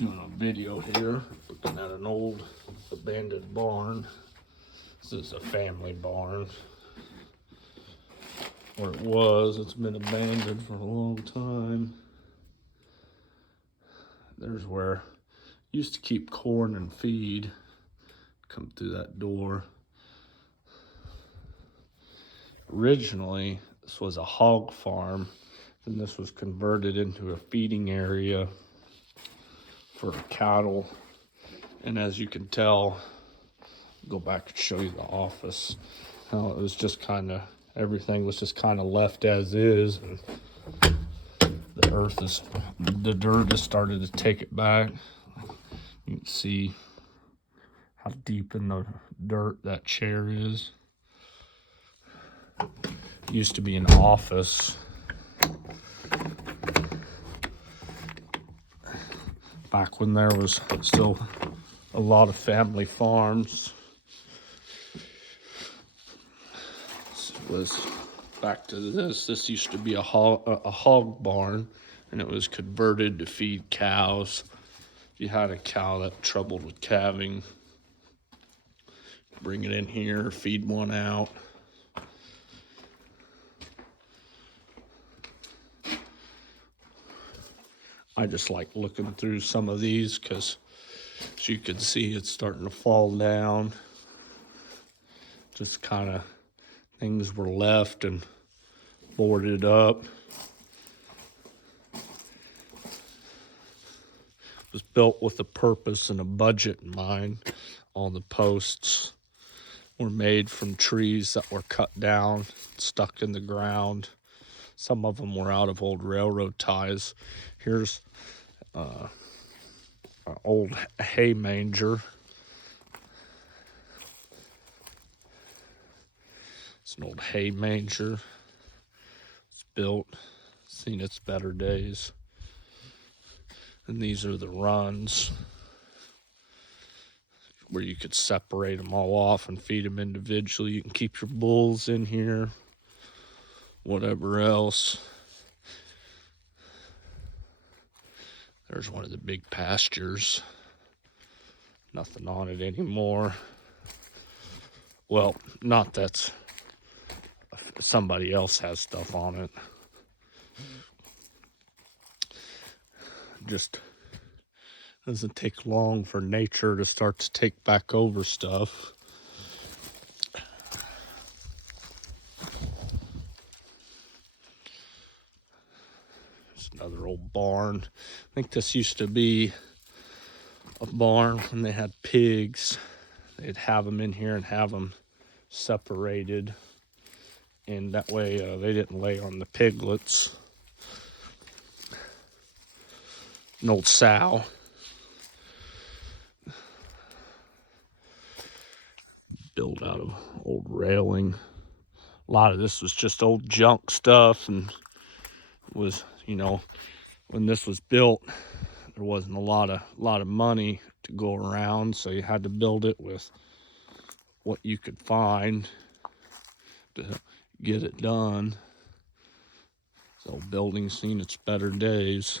Doing a video here, looking at an old abandoned barn. This is a family barn. Where it was, it's been abandoned for a long time. There's where I used to keep corn and feed. Come through that door. Originally, this was a hog farm, then this was converted into a feeding area for cattle. And as you can tell, go back and show you the office, how it was just kind of, everything was just kind of left as is, and the dirt has started to take it back. You can see how deep in the dirt that chair is. It used to be an office. Back when there was still a lot of family farms. This was back to this. This used to be a hog barn, and it was converted to feed cows. If you had a cow that troubled with calving, bring it in here, feed one out. I just like looking through some of these because, as you can see, it's starting to fall down. Just kind of things were left and boarded up. It was built with a purpose and a budget in mind. All the posts were made from trees that were cut down, stuck in the ground. Some of them were out of old railroad ties. Here's an old hay manger. It's an old hay manger. It's built, seen its better days. And these are the runs where you could separate them all off and feed them individually. You can keep your bulls in here, whatever else. There's one of the big pastures. Nothing on it anymore. Well, not that somebody else has stuff on it. Just doesn't take long for nature to start to take back over stuff. There's another old barn. I think this used to be a barn when they had pigs. They'd have them in here and have them separated, and that way they didn't lay on the piglets. An old sow. Built out of old railing. A lot of this was just old junk stuff, and was, you know, when this was built, there wasn't a lot of money to go around, so you had to build it with what you could find to get it done. So building's seen its better days.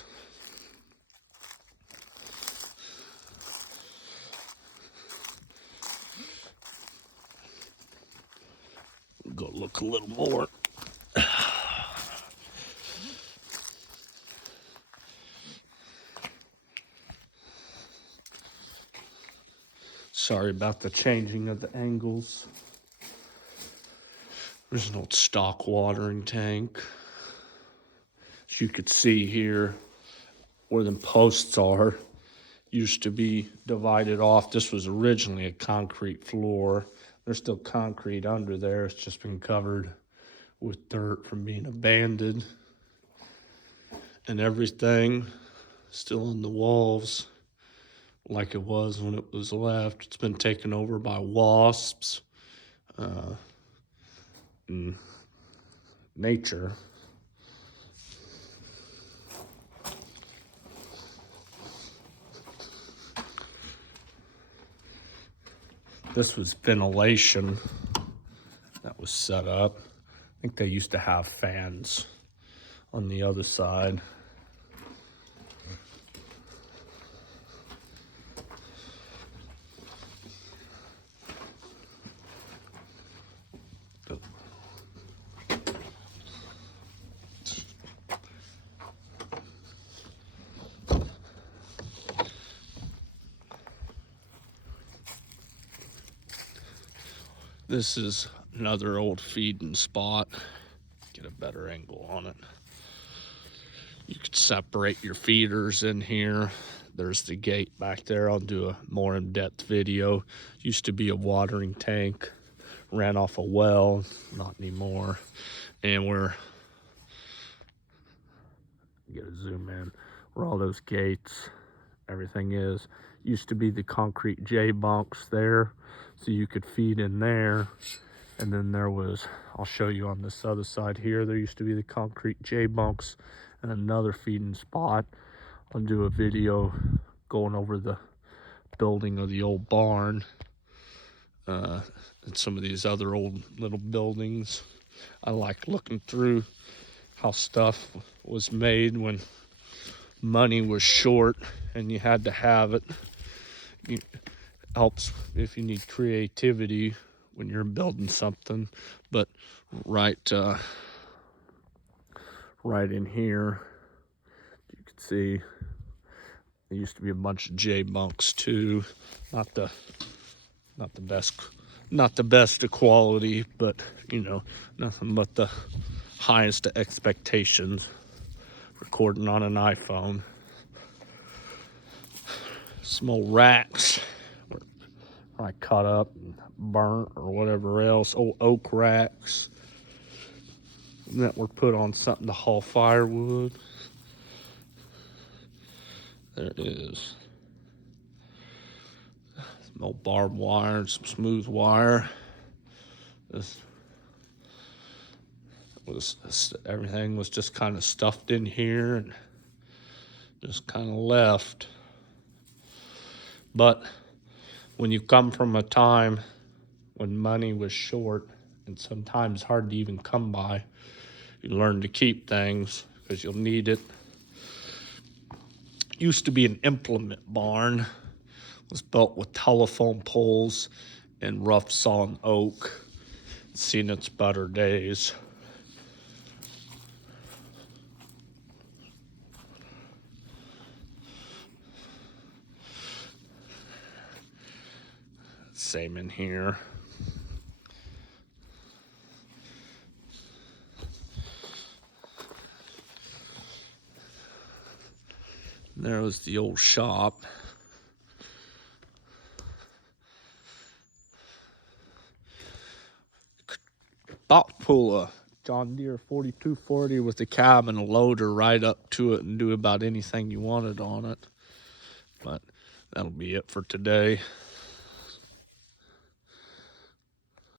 Go look a little more. Sorry about the changing of the angles. There's an old stock watering tank. As you could see here, where the posts are, used to be divided off. This was originally a concrete floor. There's still concrete under there. It's just been covered with dirt from being abandoned. And everything still on the walls like it was when it was left. It's been taken over by wasps and nature. This was ventilation that was set up. I think they used to have fans on the other side. This is another old feeding spot. Get a better angle on it. You could separate your feeders in here. There's the gate back there. I'll do a more in-depth video. Used to be a watering tank. Ran off a well, not anymore. And get a zoom in, where all those gates, everything is. Used to be the concrete J bunks there, so you could feed in there. And then there was, I'll show you on this other side here, there used to be the concrete J bunks and another feeding spot. I'll do a video going over the building of the old barn and some of these other old little buildings. I like looking through how stuff was made when money was short and you had to have it. It helps if you need creativity when you're building something. But right in here, you can see there used to be a bunch of J bunks too. Not the best of quality, but you know, nothing but the highest of expectations. Recording on an iPhone. Some old racks I cut up and burnt or whatever else. Old oak racks that were put on something to haul firewood. There it is. Some old barbed wire and some smooth wire. Everything was just kind of stuffed in here and just kind of left. But when you come from a time when money was short and sometimes hard to even come by, you learn to keep things because you'll need it. Used to be an implement barn. It was built with telephone poles and rough sawn oak. It's seen its better days. Same in here. There was the old shop. About to pull a John Deere 4240 with a cab and a loader right up to it and do about anything you wanted on it. But that'll be it for today.